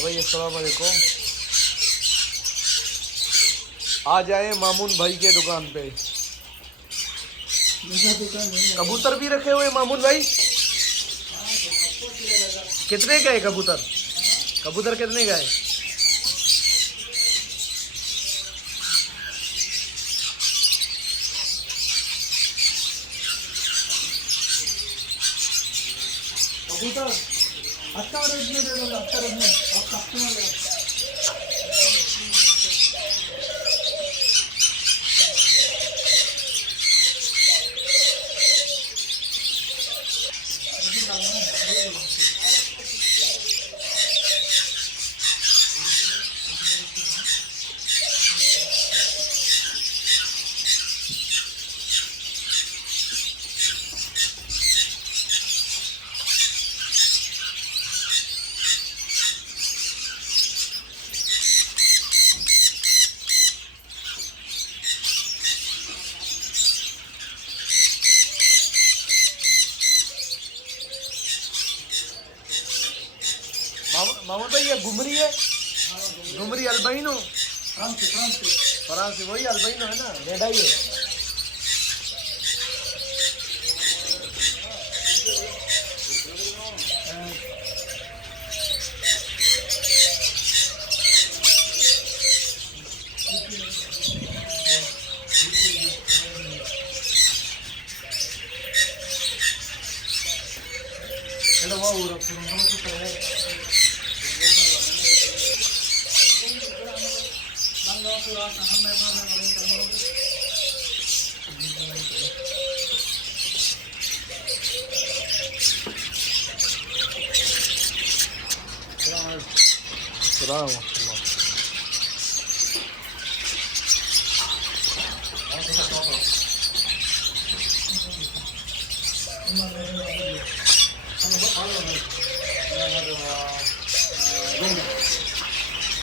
हाँ भाई अस्सलाम वालेकुम। आ जाए मामून भाई के दुकान पे। कबूतर भी रखे हुए मामून भाई। कितने का है कबूतर? कबूतर कितने का है? कबूतर अच्छा रेट में दे दो, अच्छा रेट में। अब कस्टमर मामून भाई ये घुमरी है। घुमरी अल्बाइनो फ्रांस वही अल्बाइनो है ना, रेड आई है। Hello, wow.